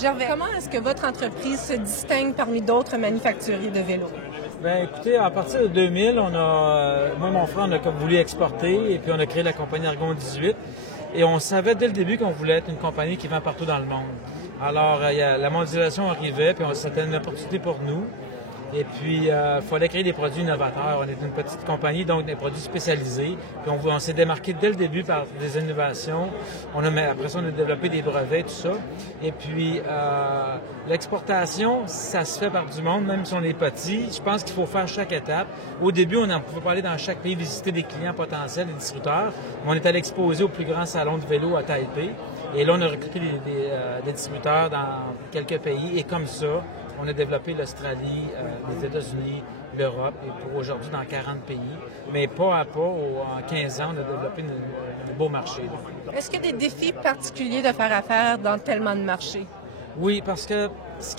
Gervais, comment est-ce que votre entreprise se distingue parmi d'autres manufacturiers de vélos? Bien, écoutez, à partir de 2000, moi et mon frère, on a comme voulu exporter et puis on a créé la compagnie Argon 18. Et on savait dès le début qu'on voulait être une compagnie qui vend partout dans le monde. Alors, la mondialisation arrivait, puis c'était une opportunité pour nous. Et puis, il fallait créer des produits innovateurs. On est une petite compagnie, donc des produits spécialisés. Puis on s'est démarqué dès le début par des innovations. Après ça, on a développé des brevets, tout ça. Et puis, l'exportation, ça se fait par du monde, même si on est petit. Je pense qu'il faut faire chaque étape. Au début, on pouvait pas aller dans chaque pays visiter des clients potentiels, des distributeurs. Mais on est allé exposer au plus grand salon de vélo à Taipei. Et là, on a recruté des distributeurs dans quelques pays. Et comme ça, on a développé l'Australie, les États-Unis, l'Europe, et pour aujourd'hui dans 40 pays. Mais pas à pas, en 15 ans, on a développé un beau marché. Est-ce qu'il y a des défis particuliers de faire affaire dans tellement de marchés? Oui, parce que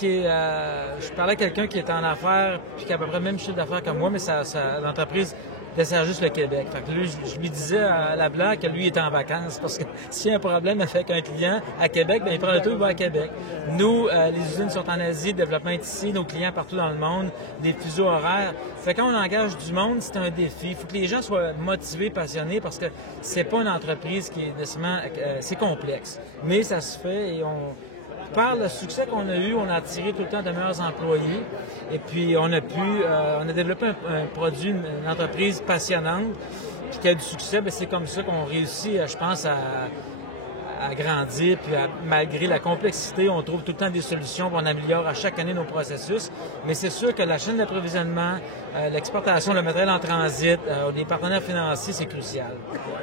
je parlais à quelqu'un qui est en affaires, puis qui a à peu près le même chiffre d'affaires que moi, mais l'entreprise dessert juste le Québec. Fait que lui, je lui disais à la blague que lui il était en vacances, parce que s'il y a un problème avec un client à Québec, bien, il prend le tour, il va à Québec. Nous, les usines sont en Asie, le développement est ici, nos clients partout dans le monde, des fuseaux horaires. Fait que quand on engage du monde, c'est un défi. Il faut que les gens soient motivés, passionnés, parce que c'est pas une entreprise qui est nécessairement... c'est complexe. Mais ça se fait et par le succès qu'on a eu, on a attiré tout le temps de meilleurs employés. Et puis, on a développé un produit, une entreprise passionnante, puis qui a du succès. Bien, c'est comme ça qu'on réussit, je pense, à grandir. Puis, malgré la complexité, on trouve tout le temps des solutions, puis on améliore à chaque année nos processus. Mais c'est sûr que la chaîne d'approvisionnement, l'exportation, le matériel en transit, les partenaires financiers, c'est crucial.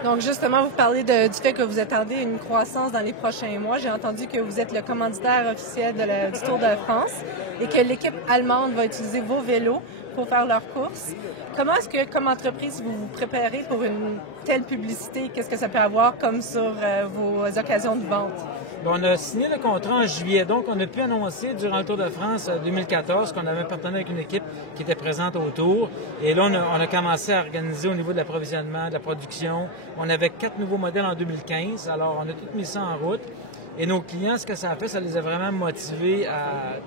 Donc, justement, vous parlez du fait que vous attendez une croissance dans les prochains mois. J'ai entendu que vous êtes le commanditaire officiel du Tour de France et que l'équipe allemande va utiliser vos vélos pour faire leurs courses. Comment est-ce que, comme entreprise, vous vous préparez pour une telle publicité? Qu'est-ce que ça peut avoir comme sur vos occasions de vente? On a signé le contrat en juillet, donc on a pu annoncer durant le Tour de France 2014 qu'on avait un partenaire avec une équipe qui était présente au Tour. Et là, on a commencé à organiser au niveau de l'approvisionnement, de la production. On avait 4 nouveaux modèles en 2015, alors on a tout mis ça en route. Et nos clients, ce que ça a fait, ça les a vraiment motivés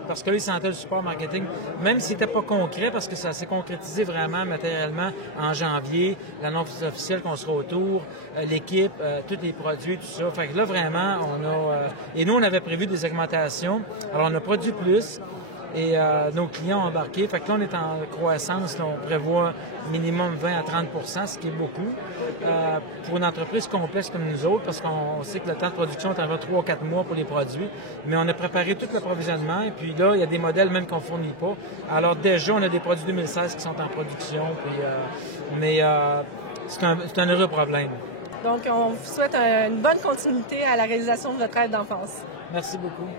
parce que là, ils sentaient le support marketing, même s'il n'était pas concret, parce que ça s'est concrétisé vraiment matériellement en janvier, l'annonce officielle qu'on sera autour, l'équipe, tous les produits, tout ça. Fait que là, vraiment, et nous, on avait prévu des augmentations. Alors, on a produit plus. Et nos clients ont embarqué. Fait que là, on est en croissance. Là, on prévoit minimum 20 à 30 % ce qui est beaucoup. Pour une entreprise complexe comme nous autres, parce qu'on sait que le temps de production est environ 3 à 4 mois pour les produits. Mais on a préparé tout l'approvisionnement. Et puis là, il y a des modèles même qu'on ne fournit pas. Alors déjà, on a des produits 2016 qui sont en production. Mais c'est un heureux problème. Donc, on vous souhaite une bonne continuité à la réalisation de votre rêve d'enfance. Merci beaucoup.